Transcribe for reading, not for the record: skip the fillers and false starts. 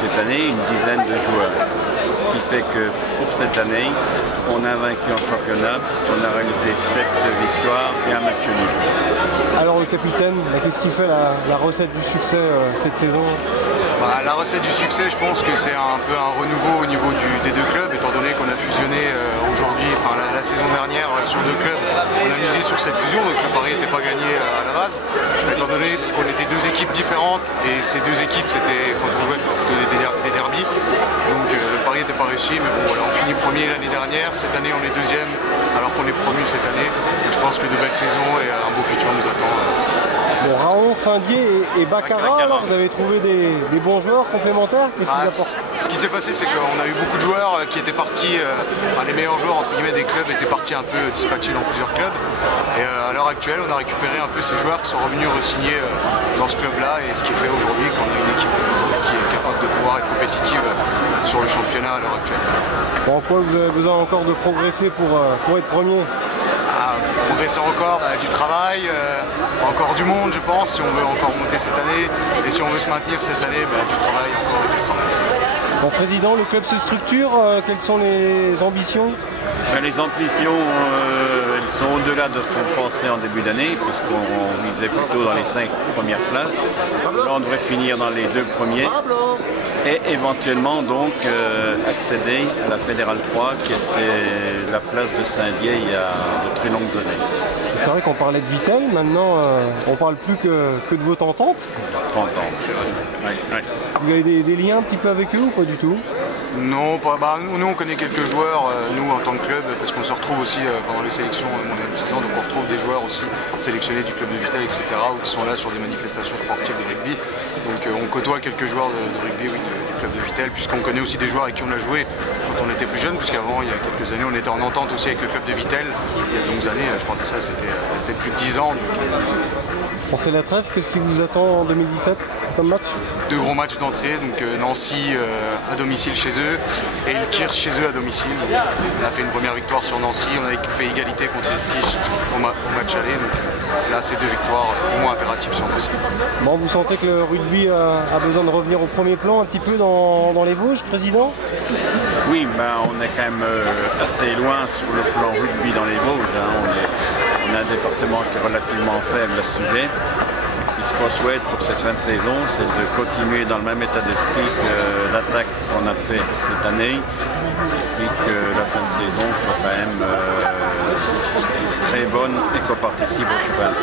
cette année, une dizaine de joueurs. Ce qui fait que pour cette année, on a vaincu en championnat, on a réalisé 7 victoires et un match nul. Alors le capitaine, qu'est-ce qui fait la recette du succès cette saison? La recette du succès, je pense que c'est un peu un renouveau au niveau des deux clubs, étant donné qu'on a fusionné aujourd'hui, enfin la saison dernière sur deux clubs, on a misé sur cette fusion, donc le pari n'était pas gagné à la base, étant donné qu'on était deux équipes différentes, et ces deux équipes, c'était quand on jouait, c'était plutôt des derbys, donc le pari n'était pas réussi, mais bon voilà, on finit premier l'année dernière, cette année on est deuxième, alors qu'on est promu cette année, donc je pense que de belles saisons et un beau futur nous attend. Bon, Raon, Saint-Dié et Baccarat, alors vous avez trouvé des bons joueurs complémentaires? Qu'est-ce qu'ils apportent? Ce qui s'est passé, c'est qu'on a eu beaucoup de joueurs qui étaient partis, les meilleurs joueurs entre guillemets des clubs étaient partis un peu dispatchés dans plusieurs clubs. Et à l'heure actuelle, on a récupéré un peu ces joueurs qui sont revenus re-signer dans ce club-là, et ce qui fait aujourd'hui qu'on a une équipe qui est capable de pouvoir être compétitive sur le championnat à l'heure actuelle. Bon, en quoi vous avez besoin encore de progresser pour être premier? Progresser encore, du travail, encore du monde je pense, si on veut encore monter cette année, et si on veut se maintenir cette année, du travail, encore du travail. Bon, président, le club se structure, quelles sont les ambitions? Les ambitions, elles sont au-delà de ce qu'on pensait en début d'année, puisqu'on visait plutôt dans les 5 premières places. Là, on devrait finir dans les 2 premiers et éventuellement donc accéder à la Fédérale 3, qui était la place de Saint-Dié il y a de très longues années. C'est vrai qu'on parlait de Vittel, maintenant on parle plus que de votre entente. 30 ans, c'est vrai. Ouais. Vous avez des liens un petit peu avec eux ou pas du tout? Non, nous on connaît quelques joueurs, nous en tant que club, parce qu'on se retrouve aussi pendant les sélections moins de 6 ans, donc on retrouve des joueurs aussi sélectionnés du club de Vittel, etc., ou qui sont là sur des manifestations sportives de rugby. Donc on côtoie quelques joueurs de rugby, oui, du club de Vittel, puisqu'on connaît aussi des joueurs avec qui on a joué quand on était plus jeune, puisqu'avant, il y a quelques années, on était en entente aussi avec le club de Vittel. Il y a de longues années, je pense que ça c'était peut-être plus de 10 ans. Bon, c'est la trêve, qu'est-ce qui vous attend en 2017 comme match? 2 gros matchs d'entrée, donc Nancy à domicile chez eux et Ilkirch chez eux à domicile. Donc, on a fait une première victoire sur Nancy, on a fait égalité contre Ilkirch au match aller. Donc là, c'est 2 victoires au moins impératives sur Nancy. Bon, vous sentez que le rugby a besoin de revenir au premier plan un petit peu dans les Vosges, président? Oui, on est quand même assez loin sur le plan rugby dans les Vosges. On a un département qui est relativement faible à ce sujet. Ce qu'on souhaite pour cette fin de saison, c'est de continuer dans le même état d'esprit que l'attaque qu'on a fait cette année, et que la fin de saison soit quand même très bonne et qu'on participe au championnat.